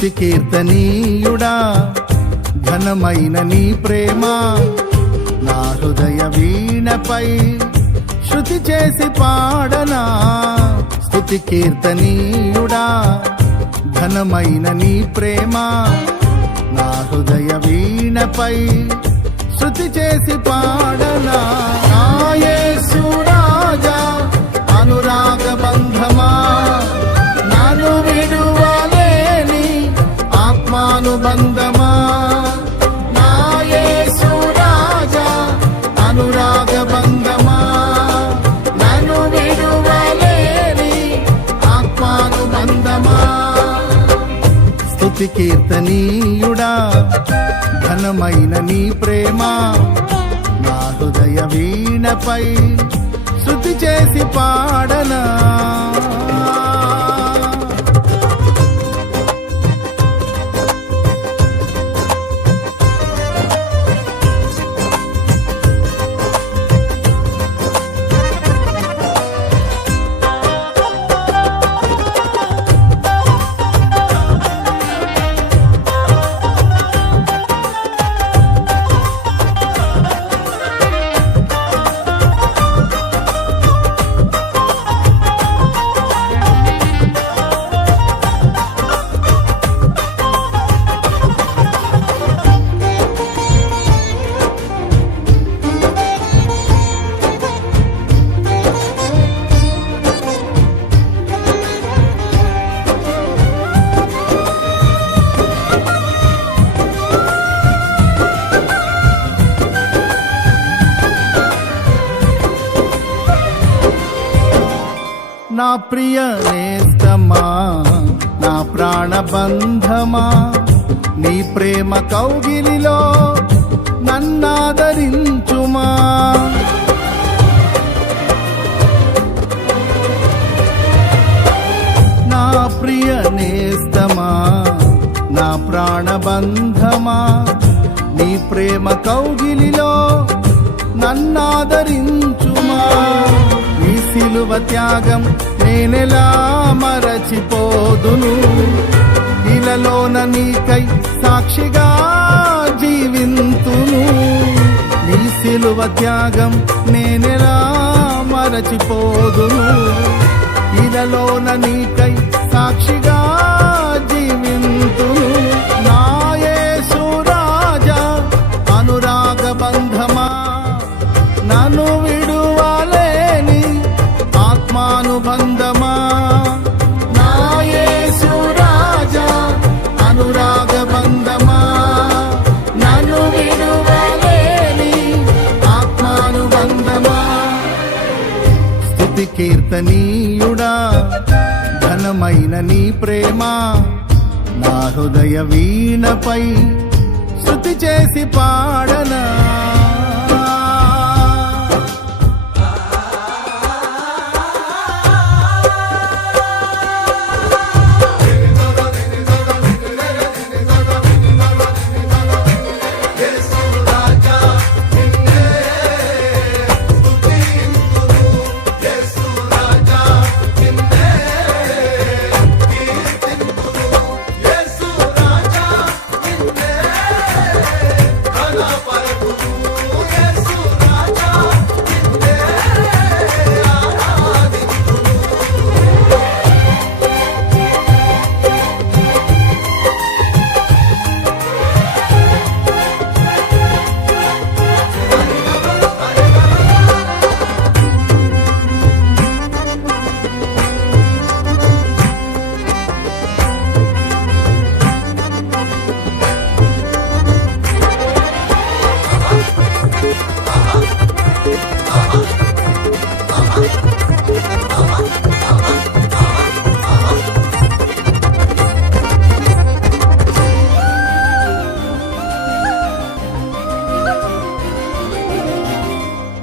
స్తుతి కీర్తనీయుడా ఘనమైన నీ ప్రేమ నా హృదయ వీణపై శృతి చేసి పాడనా. స్తుతి కీర్తనీయుడా ఘనమైన నీ ప్రేమ నా హృదయ వీణపై శృతి చేసి పాడనా. నా యేసు రాజా అనురాగ బంధమా నన్ను విడువలేని ఆత్మానుబంధమా. నా యేసు రాజా అనురాగ బంధమా నన్ను విడువలేని ఆత్మానుబంధమా. స్తుతి కీర్తనీయుడా ఘనమైన నీ ప్రేమ నా హృదయ వీణపై శృతి చేసి పాడనా. నా ప్రియ నేస్తమా నా ప్రాణబంధమా నీ ప్రేమ కౌగిలిలో నన్నాదరించుమా. నా ప్రియ నేస్తమా నా ప్రాణబంధమా నీ ప్రేమ కౌగిలిలో నన్నాదరించుమా. నీ సిలువ త్యాగం నేనెలా మరచిపోదును, ఇలలోన నీకై సాక్షిగా జీవింతును. నీ సిలువ త్యాగం నేనెలా మరచిపోదును, ఇలలోన నీకై సాక్షిగా జీవింతును. నా యేసు రాజా అనురాగ బంధమా నన్ను విడువలేని ఆత్మానుబంధమా. నా యేసు రాజా అనురాగ బంధమా నన్ను విడువలేని ఆత్మానుబంధమా. స్తుతి కీర్తనీయుడా ఘనమైన నీ ప్రేమ నా హృదయ వీణపై శృతి చేసి పాడనా.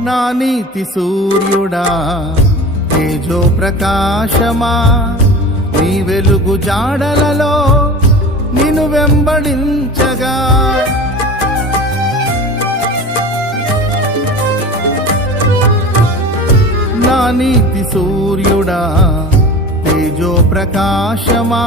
నా నీతి సూర్యుడా తేజో ప్రకాశమా నీ వెలుగు జాడలలో నిన్ను వెంబడించగా. నా నీతి సూర్యుడా తేజో ప్రకాశమా